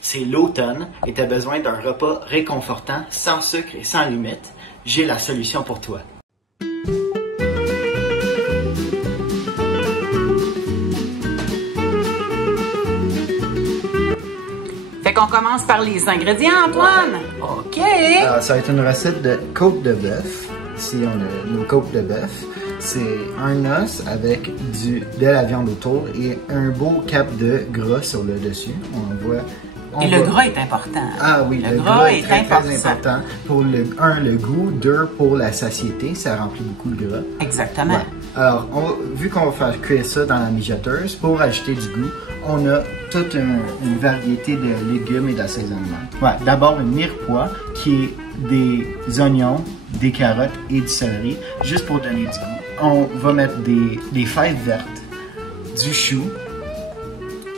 C'est l'automne et tu as besoin d'un repas réconfortant, sans sucre et sans limite. J'ai la solution pour toi. Fait qu'on commence par les ingrédients, Antoine. OK. Alors, ça va être une recette de côte de bœuf. Ici, on a nos côtes de bœuf. C'est un os avec de la viande autour et un beau cap de gras sur le dessus. On voit. Le gras est important. Ah oui, le gras est très important. Pour le goût, 2 pour la satiété, ça remplit beaucoup de gras. Exactement. Ouais. Alors, vu qu'on va faire cuire ça dans la mijoteuse, pour ajouter du goût, on a toute une variété de légumes et d'assaisonnement. Ouais, d'abord une mirepoix qui est des oignons, des carottes et du céleri, juste pour donner du goût. On va mettre des fèves vertes, du chou,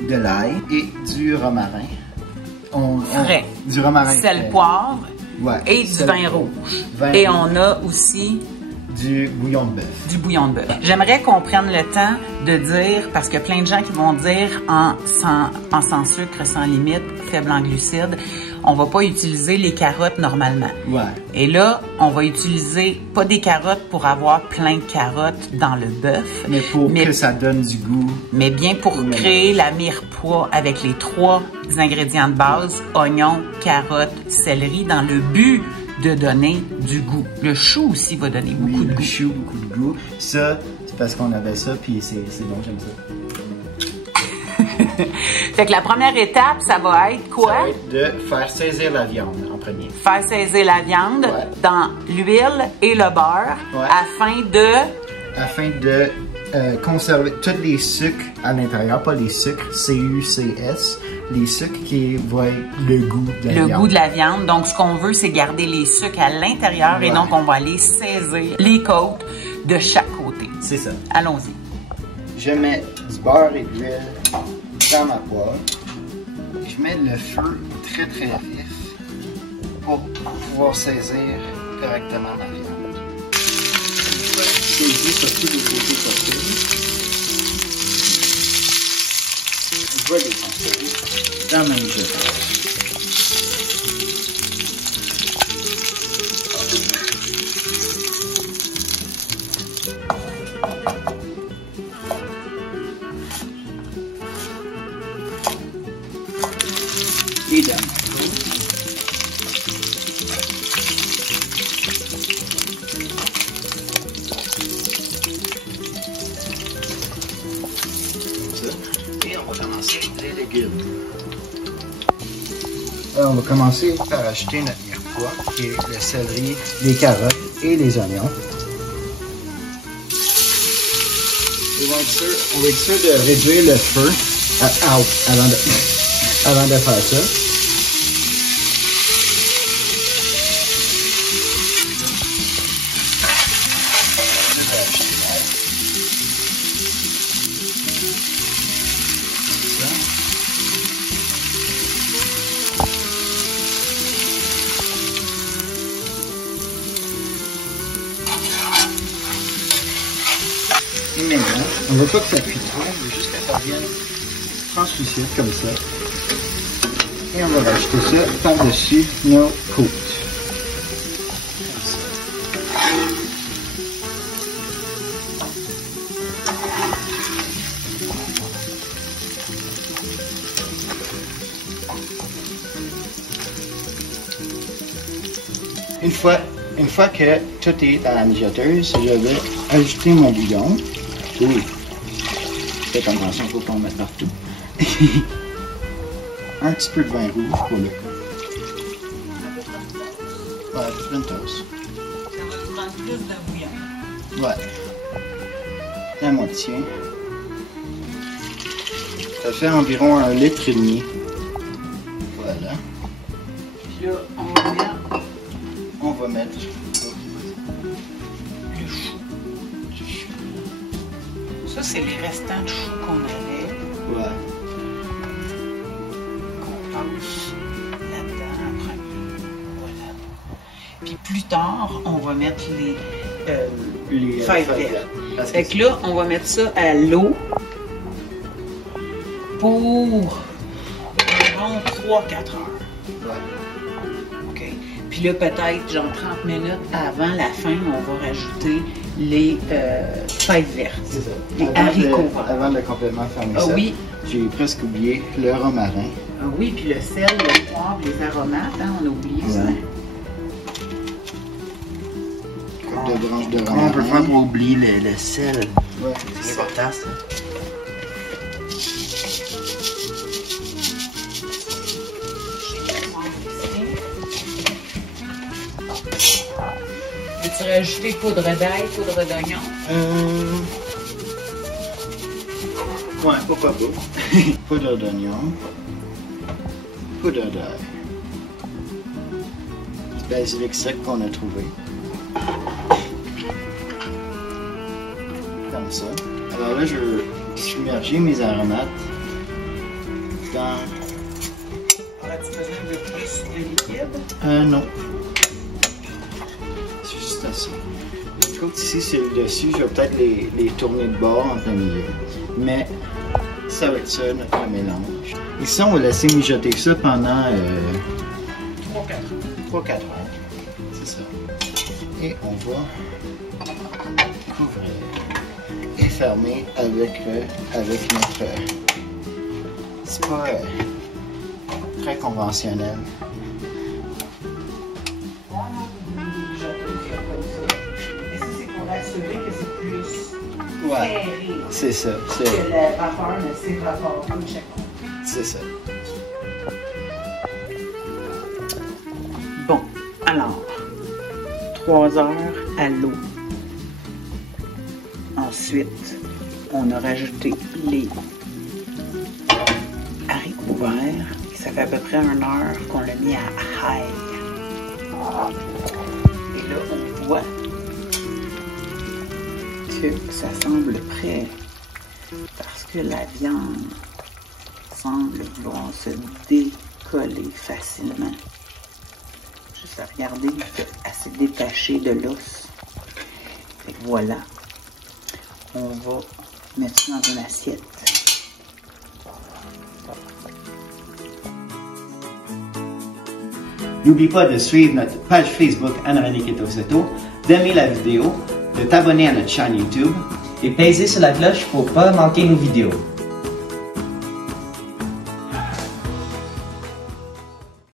de l'ail et du romarin. Frais. Du romarin. Sel, poivre et du vin rouge. Et on a aussi du bouillon de bœuf. Du bouillon de bœuf. J'aimerais qu'on prenne le temps de dire, parce qu'il y a plein de gens qui vont dire en sans sucre, sans limite, faible en glucides, on va pas utiliser les carottes normalement. Ouais. Et là, on va utiliser pas des carottes pour avoir plein de carottes dans le bœuf. Mais que ça donne du goût. Mais bien pour créer la mirepoix avec les 3 ingrédients de base, oignons, carottes, céleri, dans le but de donner du goût. Le chou aussi va donner beaucoup de goût. Le chou, beaucoup de goût. Ça, c'est parce qu'on avait ça, puis c'est bon, j'aime ça. Fait que la première étape, ça va être quoi? Ça va être de faire saisir la viande en premier. Faire saisir la viande dans l'huile et le beurre afin de conserver tous les sucres à l'intérieur, pas les sucres, C-U-C-S, les sucres qui vont être le goût de la viande. Le goût de la viande. Donc, ce qu'on veut, c'est garder les sucres à l'intérieur et donc on va aller saisir les côtes de chaque côté. C'est ça. Allons-y. Je mets du beurre et de l'huile dans ma poêle. Je mets le feu très très vif pour pouvoir saisir correctement ma viande. Saisis sur tous les côtés possibles. Je vais les transférer dans ma mijoteuse. Et dans et on va commencer les légumes. Alors, on va commencer par acheter notre mirepoix, qui est le céleri, les carottes et les oignons. On va être sûr de réduire le feu avant de faire ça. Et maintenant, on ne va pas que ça cuit trop, on veut juste que ça devienne translucide comme ça. Et on va rajouter ça par-dessus nos côtes. Une fois que tout est dans la mijoteuse, je vais ajouter mon bouillon. Oui. Faites attention, il ne faut pas en mettre partout. Un petit peu de vin rouge pour le coup. Ouais, plein de toast. Ça va prendre plus de bouillon. Ouais. La moitié. Ça fait environ 1,5 litre. Voilà. Puis là, on va mettre le chou. Ça, c'est les restants de chou qu'on avait. Ouais. Qu'on passe là-dedans en premier. Voilà. Puis plus tard, on va mettre les fèves vertes. Fait que là, on va mettre ça à l'eau pour environ 3-4 heures. Ouais. OK? Puis là, peut-être, genre 30 minutes avant la fin, on va rajouter les fèves vertes. C'est ça. Les haricots. Avant de complètement fermer Ah ça, oui. j'ai presque oublié le romarin. Ah oui, puis le sel, le poivre, les aromates, hein, on a oublié ça. Ouais. Coupe de branches de romarin. Comment on peut faire pour oublier le sel? Ouais, C'est important, ça. Veux-tu rajouter poudre d'ail, poudre d'oignon? Ouais, pourquoi pas. Poudre d'oignon. Poudre d'ail. Basilic sec qu'on a trouvé. Comme ça. Alors là, je vais submerger mes aromates dans... Aurais-tu besoin de plus de liquide? Non. C'est juste assez. Le truc ici, c'est le dessus. Je vais peut-être les tourner de bord en plein milieu. Mais ça va être ça, notre mélange. Ici, on va laisser mijoter ça pendant 3-4 heures. C'est ça. Et on va couvrir et fermer avec notre... C'est pas très conventionnel. Et ça, c'est pour assurer que c'est plus Ouais, serré. c'est ça. Que la vapeur ne s'évapore pas de chaque côté. C'est ça. Bon, alors, 3 heures à l'eau. Ensuite, on a rajouté les haricots verts. Ça fait à peu près 1 heure qu'on l'a mis à high. Et là, on voit que ça semble prêt parce que la viande semble vouloir se décoller facilement. Juste à regarder, elle s'est détachée de l'os. Fait que voilà. On va mettre ça dans une assiette. N'oublie pas de suivre notre page Facebook Anna-Renée Keto-Seto, d'aimer la vidéo, de t'abonner à notre chaîne YouTube Et peser sur la cloche pour pas manquer nos vidéos.